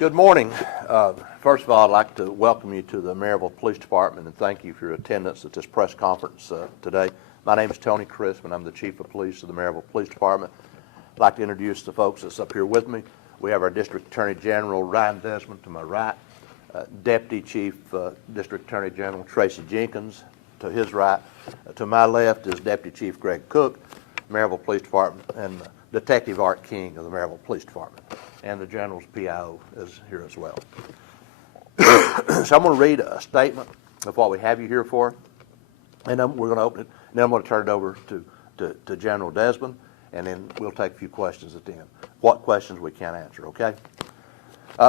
Good morning. First of all, I'd like to welcome you to the Maryville Police Department and thank you for your attendance at this press conference today. My name is Tony Crispin. I'm the Chief of Police of the Maryville Police Department. I'd like to introduce the folks that's up here with me. We have our District Attorney General Ryan Desmond to my right, Deputy Chief District Attorney General Tracy Jenkins to his right. To my left is Deputy Chief Greg Cook, Maryville Police Department, and Detective Art King of the Maryville Police Department. And the General's PIO is here as well. So I'm going to read a statement of what we have you here for, and then we're going to open it, and then I'm going to turn it over to General Desmond, and then we'll take a few questions at the end. What questions we can answer, okay?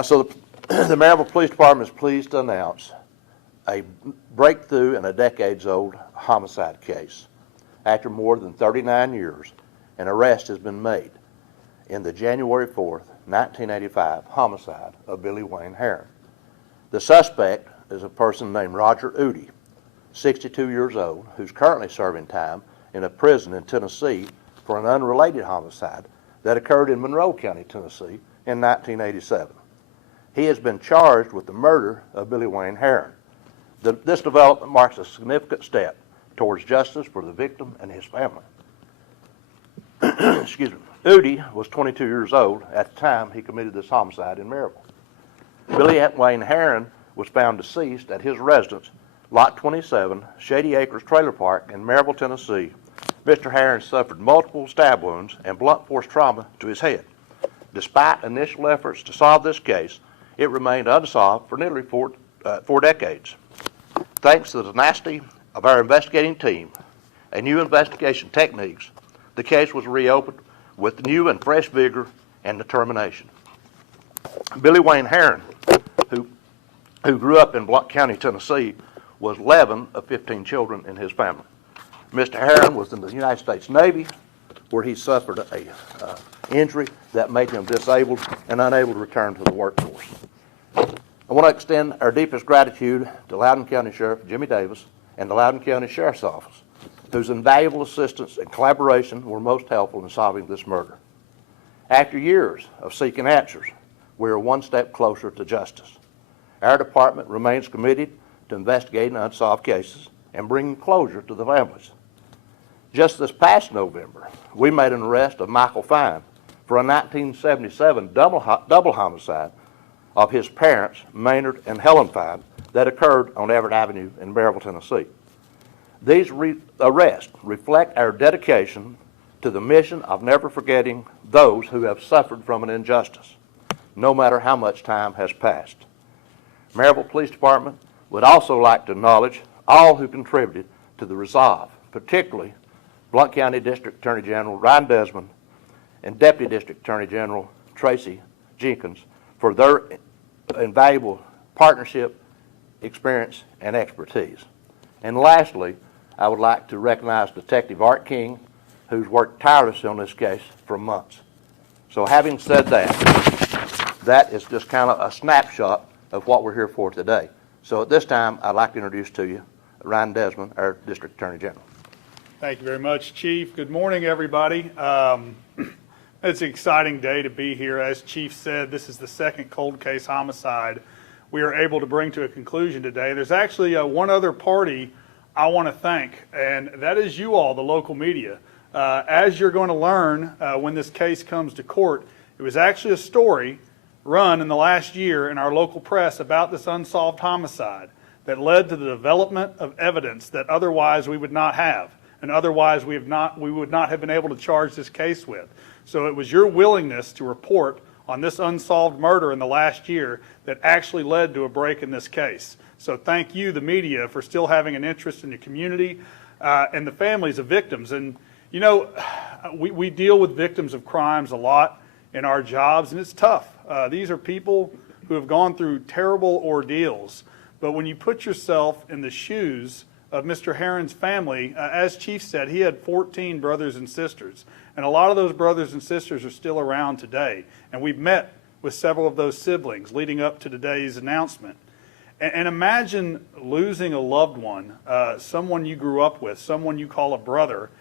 So the Maryville Police Department is pleased to announce a breakthrough in a decades-old homicide case. After more than 39 years, an arrest has been made in the January 4th, 1985 homicide of Billy Wayne Herron. The suspect is a person named Roger Udy, 62 years old, who's currently serving time in a prison in Tennessee for an unrelated homicide that occurred in Monroe County, Tennessee in 1987. He has been charged with the murder of Billy Wayne Herron. This development marks a significant step towards justice for the victim and his family. Excuse me. Udy was 22 years old at the time he committed this homicide in Maryville. Billy Wayne Herron was found deceased at his residence, Lot 27, Shady Acres Trailer Park in Maryville, Tennessee. Mr. Herron suffered multiple stab wounds and blunt force trauma to his head. Despite initial efforts to solve this case, it remained unsolved for nearly four decades. Thanks to the tenacity of our investigating team and new investigation techniques, the case was reopened with new and fresh vigor and determination. Billy Wayne Herron, who grew up in Blount County, Tennessee, was 11 of 15 children in his family. Mr. Herron was in the United States Navy, where he suffered an injury that made him disabled and unable to return to the workforce. I want to extend our deepest gratitude to Loudoun County Sheriff Jimmy Davis and the Loudoun County Sheriff's Office, whose invaluable assistance and collaboration were most helpful in solving this murder. After years of seeking answers, we are one step closer to justice. Our department remains committed to investigating unsolved cases and bringing closure to the families. Just this past November, we made an arrest of Michael Fine for a 1977 double homicide of his parents, Maynard and Helen Fine, that occurred on Everett Avenue in Maryville, Tennessee. These arrests reflect our dedication to the mission of never forgetting those who have suffered from an injustice, no matter how much time has passed. Maryville Police Department would also like to acknowledge all who contributed to the resolve, particularly Blount County District Attorney General Ryan Desmond and Deputy District Attorney General Tracy Jenkins for their invaluable partnership, experience, and expertise. And lastly, I would like to recognize Detective Art King, who's worked tirelessly on this case for months. So having said that, that is just kind of a snapshot of what we're here for today. So at this time, I'd like to introduce to you Ryan Desmond, our District Attorney General. Thank you very much, Chief. Good morning, everybody. It's an exciting day to be here. As Chief said, this is the second cold case homicide we are able to bring to a conclusion today. There's actually one other party I want to thank, and that is you all, the local media. As you're going to learn when this case comes to court, it was actually a story run in the last year in our local press about this unsolved homicide that led to the development of evidence that otherwise we would not have, and otherwise we would not have been able to charge this case with. So it was your willingness to report on this unsolved murder in the last year that actually led to a break in this case. So thank you, the media, for still having an interest in the community and the families of victims. And you know, we deal with victims of crimes a lot in our jobs, and it's tough. These are people who have gone through terrible ordeals. But when you put yourself in the shoes of Mr. Herron's family, as Chief said, he had 14 brothers and sisters. And a lot of those brothers and sisters are still around today. And we've met with several of those siblings leading up to today's announcement. And imagine losing a loved one, someone you grew up with, someone you call a brother,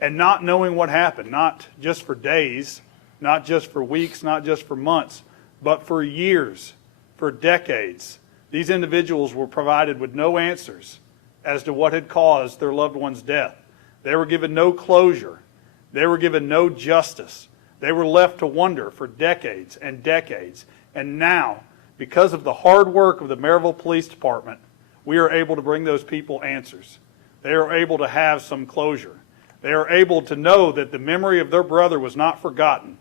and not knowing what happened, not just for days, not just for weeks, not just for months, But for years, for decades, these individuals were provided with no answers as to what had caused their loved one's death. They were given no closure. They were given no justice. They were left to wonder for decades and decades. And now, because of the hard work of the Maryville Police Department, we are able to bring those people answers. They are able to have some closure. They are able to know that the memory of their brother was not forgotten.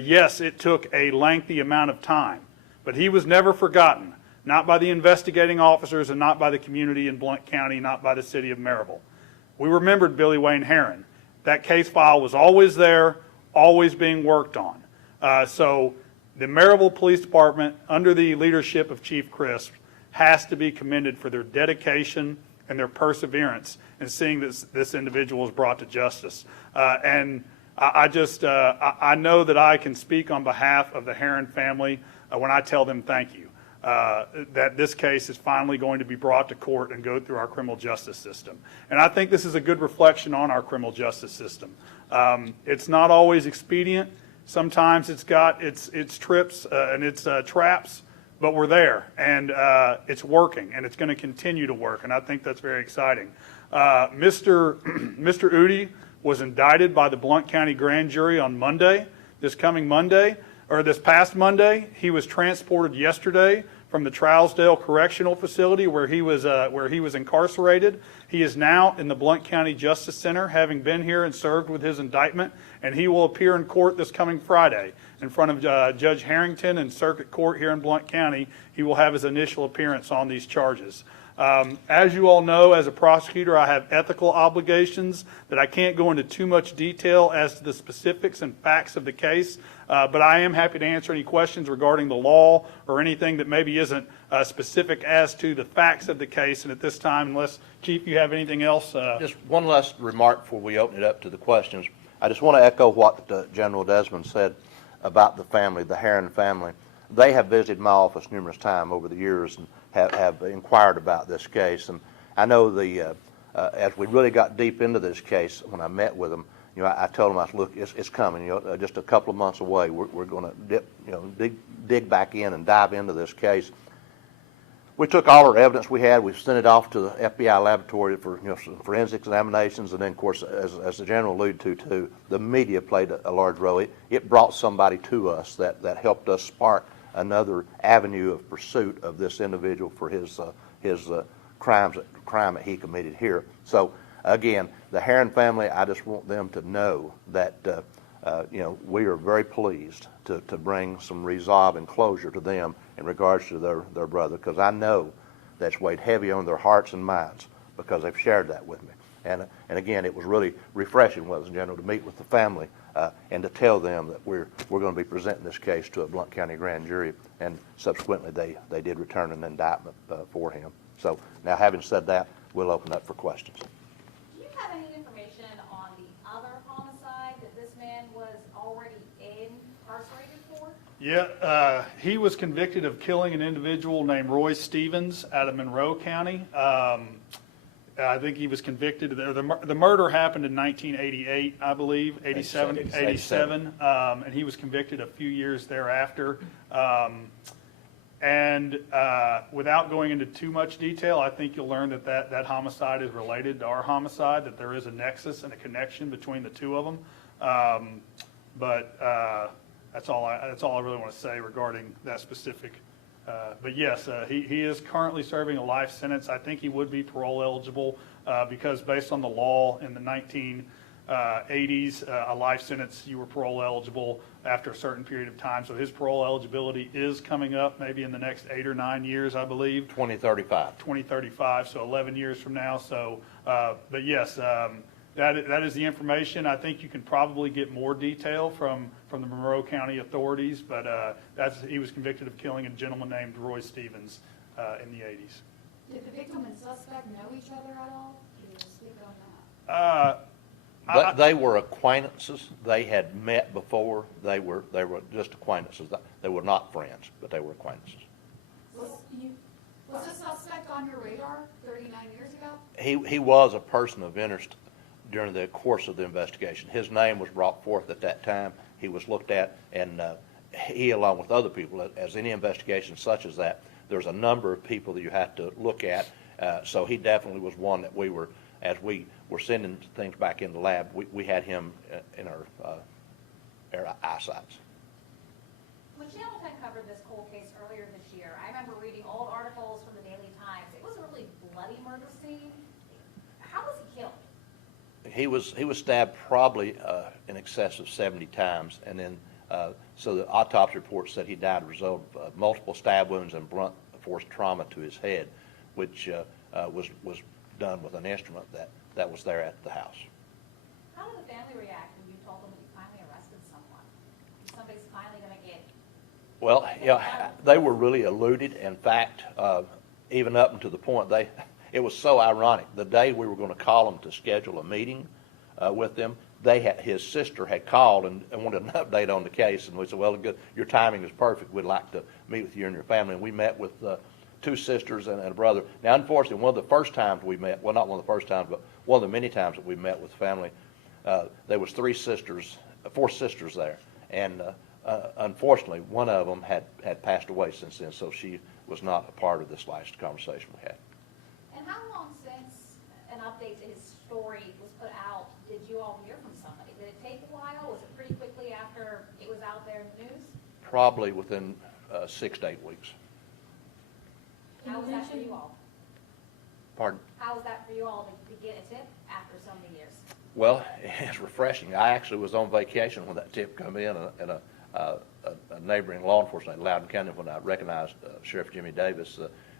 Yes, it took a lengthy amount of time, but he was never forgotten, not by the investigating officers and not by the community in Blount County, not by the city of Maryville. We remembered Billy Wayne Herron. That case file was always there, always being worked on. So the Maryville Police Department, under the leadership of Chief Crisp, has to be commended for their dedication and their perseverance in seeing this individual is brought to justice. And I know that I can speak on behalf of the Herron family when I tell them thank you. That this case is finally going to be brought to court and go through our criminal justice system. And I think this is a good reflection on our criminal justice system. It's not always expedient. Sometimes it's got its trips and its traps, but we're there, and it's working, and it's going to continue to work, and I think that's very exciting. Mr. Udi was indicted by the Blount County Grand Jury on Monday, this past Monday. He was transported yesterday from the Trousdale Correctional Facility where he was incarcerated. He is now in the Blount County Justice Center, having been here and served with his indictment, and he will appear in court this coming Friday in front of Judge Harrington in Circuit Court here in Blount County. He will have his initial appearance on these charges. As you all know, as a prosecutor, I have ethical obligations that I can't go into too much detail as to the specifics and facts of the case, but I am happy to answer any questions regarding the law or anything that maybe isn't specific as to the facts of the case. And at this time, unless, Chief, you have anything else? Just one last remark before we open it up to the questions. I just want to echo what General Desmond said about the family, the Herron family. They have visited my office numerous times over the years and have inquired about this case. And I know as we really got deep into this case, when I met with them, I told them, look, it's coming. Just a couple of months away, we're going to dig back in and dive into this case. We took all our evidence we had. We sent it off to the FBI laboratory for some forensic examinations, and then, of course, as the general alluded to, too, the media played a large role. It brought somebody to us that helped us spark another avenue of pursuit of this individual for his crime that he committed here. So, again, the Herron family, I just want them to know that we are very pleased to bring some resolve and closure to them in regards to their brother, because I know that's weighed heavy on their hearts and minds because they've shared that with me. And again, it was really refreshing, wasn't it, General, to meet with the family and to tell them that we're going to be presenting this case to a Blount County grand jury, and subsequently they did return an indictment for him. So now, having said that, we'll open up for questions. Do you have any information on the other homicide that this man was already incarcerated for? Yeah, he was convicted of killing an individual named Roy Stevens out of Monroe County. I think he was convicted. The murder happened in 1988, I believe, 87, and he was convicted a few years thereafter. And without going into too much detail, I think you'll learn that homicide is related to our homicide, that there is a nexus and a connection between the two of them. But that's all I really want to say regarding that specific. But yes, he is currently serving a life sentence. I think he would be parole eligible because based on the law in the 1980s, a life sentence, you were parole eligible after a certain period of time. So his parole eligibility is coming up maybe in the next 8 or 9 years, I believe. 2035. 2035, so 11 years from now. So, but yes, that is the information. I think you can probably get more detail from the Monroe County authorities, but he was convicted of killing a gentleman named Roy Stevens in the 80s. Did the victim and suspect know each other at all? Can you speak on that? They were acquaintances. They had met before. They were just acquaintances. They were not friends, but they were acquaintances. Was the suspect on your radar 39 years ago? He was a person of interest during the course of the investigation. His name was brought forth at that time. He was looked at, and he, along with other people, as any investigation such as that, there's a number of people that you have to look at. So he definitely was one that we were, as we were sending things back in the lab, we had him in our eyesights. When Channel 10 covered this cold case earlier this year, I remember reading old articles from the Daily Times. It was a really bloody murder scene. How was he killed? He was stabbed probably in excess of 70 times, and then so the autopsy report said he died as a result of multiple stab wounds and blunt force trauma to his head, which was done with an instrument that was there at the house. How did the family react when you told them that you finally arrested someone? Somebody's finally going to get... Well, yeah, they were really eluded. In fact, even up until the point it was so ironic. The day we were going to call them to schedule a meeting with them, his sister had called and wanted an update on the case, and we said, well, good, your timing is perfect. We'd like to meet with you and your family. And we met with two sisters and a brother. Now, unfortunately, one of the first times we met, well, not one of the first times, but one of the many times that we met with the family, there was four sisters there, and unfortunately, one of them had passed away since then, so she was not a part of this last conversation we had. And how long since an update to his story was put out did you all hear from somebody? Did it take a while? Was it pretty quickly after it was out there in the news? Probably within 6 to 8 weeks. How was that for you all? Pardon? How was that for you all to get a tip after so many years? Well, it's refreshing. I actually was on vacation when that tip come in, and a neighboring law enforcement in Loudoun County, when I recognized Sheriff Jimmy Davis,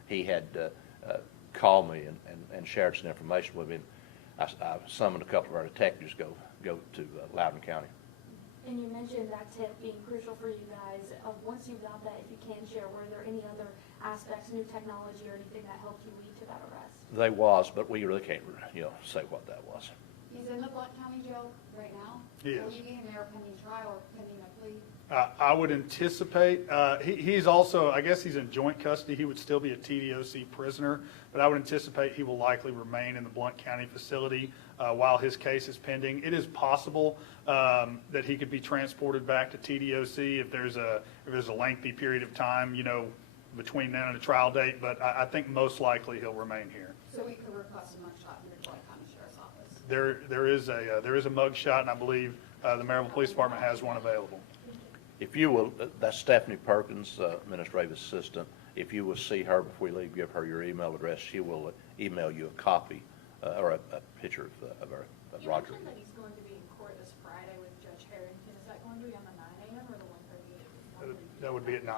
he had called me and shared some information with me. I summoned a couple of our detectives to go to Loudoun County. And you mentioned that tip being crucial for you guys. Once you got that, if you can share, were there any other aspects, new technology or anything that helped you lead to that arrest? They was, but we really can't, say what that was. He's in the Blount County Jail right now? He is. Will he be in there pending trial or pending a plea? I would anticipate, he's also, I guess he's in joint custody. He would still be a TDOC prisoner, but I would anticipate he will likely remain in the Blount County facility while his case is pending. It is possible that he could be transported back to TDOC if there's a lengthy period of time, between then and a trial date, but I think most likely he'll remain here. So we could request a mugshot in the Blount County Sheriff's Office? There is a mug shot, and I believe the Maryville Police Department has one available. If you will, that's Stephanie Perkins, administrative assistant. If you will see her before you leave, give her your email address. She will email you a copy or a picture of Roger. You mentioned that he's going to be in court this Friday with Judge Harrington. Is that going to be on the 9 a.m. or the 1:30? That would be at 9.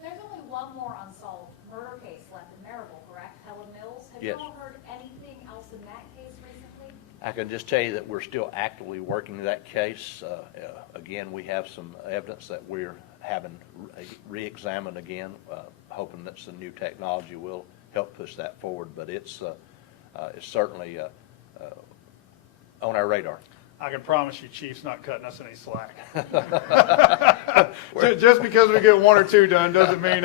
There's only one more unsolved murder case left in Maryville, correct? Helen Mills. Have Yes. you all heard anything else in that case recently? I can just tell you that we're still actively working that case. Again, we have some evidence that we're having re-examined again, hoping that some new technology will help push that forward. But it's certainly on our radar. I can promise you, Chief's not cutting us any slack. Just because we get one or two done doesn't mean.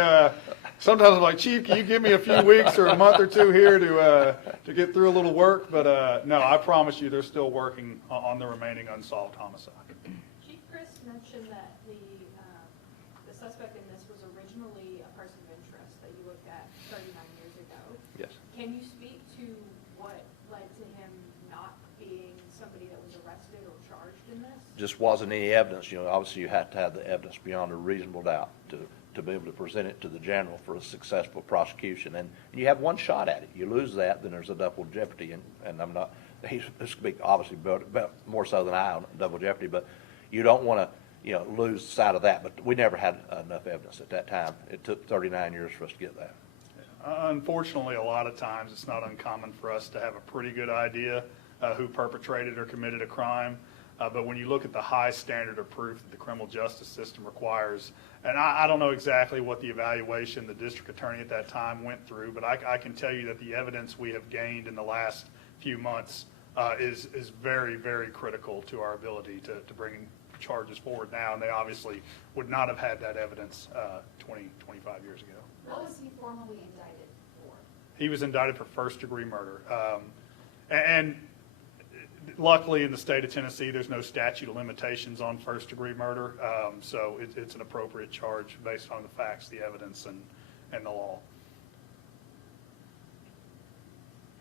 Sometimes I'm like, Chief, can you give me a few weeks or a month or two here to get through a little work? But no, I promise you, they're still working on the remaining unsolved homicide. Chief Chris mentioned that the suspect in this was originally a person of interest that you looked at 39 years ago. Yes. Can you speak to what led to him not being somebody that was arrested or charged in this? Just wasn't any evidence. Obviously you have to have the evidence beyond a reasonable doubt to be able to present it to the general for a successful prosecution. And you have one shot at it. You lose that, then there's a double jeopardy. And I'm not, he's speak obviously about more so than I on double jeopardy, but you don't want to, lose sight of that. But we never had enough evidence at that time. It took 39 years for us to get that. Unfortunately, a lot of times it's not uncommon for us to have a pretty good idea who perpetrated or committed a crime. But when you look at the high standard of proof that the criminal justice system requires, and I don't know exactly what the evaluation the district attorney at that time went through, but I can tell you that the evidence we have gained in the last few months is very, very critical to our ability to bring charges forward now. And they obviously would not have had that evidence 20, 25 years ago. What was he formally indicted for? He was indicted for first-degree murder. And luckily in the state of Tennessee, there's no statute of limitations on first-degree murder, so it's an appropriate charge based on the facts, the evidence, and the law.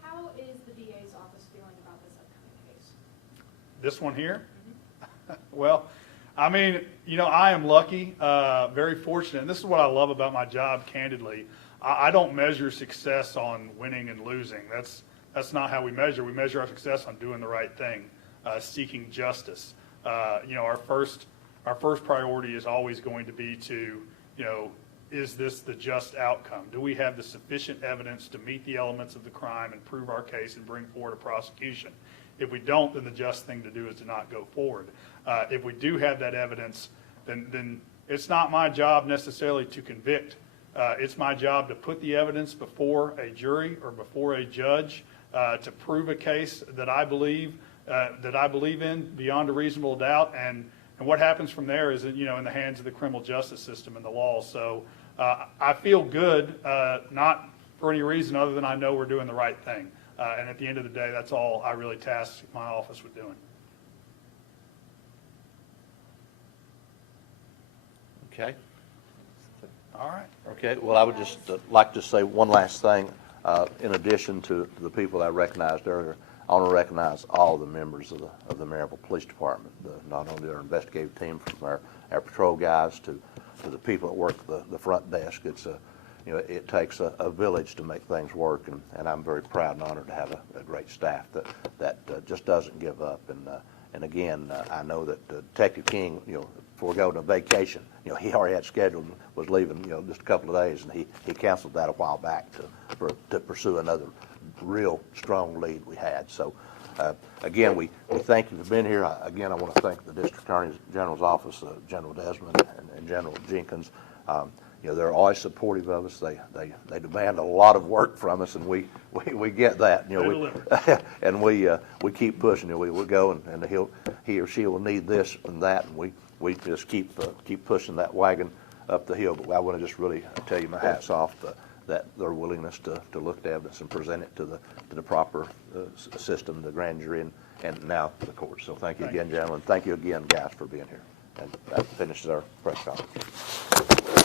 How is the DA's office feeling about this upcoming case? This one here? Well, I mean, I am lucky, very fortunate, and this is what I love about my job, candidly. I don't measure success on winning and losing. That's not how we measure. We measure our success on doing the right thing, seeking justice. Our first priority is always going to be to, is this the just outcome? Do we have the sufficient evidence to meet the elements of the crime and prove our case and bring forward a prosecution? If we don't, then the just thing to do is to not go forward. If we do have that evidence, then it's not my job necessarily to convict. It's my job to put the evidence before a jury or before a judge to prove a case that I believe in beyond a reasonable doubt. And what happens from there is, in the hands of the criminal justice system and the law. So I feel good, not for any reason other than I know we're doing the right thing. And at the end of the day, that's all I really task my office with doing. Okay. All right. Okay, well, I would just like to say one last thing. In addition to the people I recognized earlier, I want to recognize all the members of the Maryville Police Department, not only our investigative team, from our patrol guys to the people that work the front desk. It's it takes a village to make things work, and I'm very proud and honored to have a great staff that just doesn't give up. And again, I know that Detective King, before going on vacation, he already had scheduled, was leaving, just a couple of days, and he canceled that a while back to pursue another real strong lead we had. So, again, we thank you for being here. Again, I want to thank the District Attorney General's office, General Desmond and General Jenkins. They're always supportive of us. They demand a lot of work from us, and we get that. And we keep pushing. We'll go and he or she will need this and that, and we just keep pushing that wagon up the hill. But I want to just really tell you my hat's off that their willingness to look at evidence and present it to the proper system, the grand jury, and now the court. So thank you again, gentlemen. Thank you again, guys, for being here. And that finishes our press conference.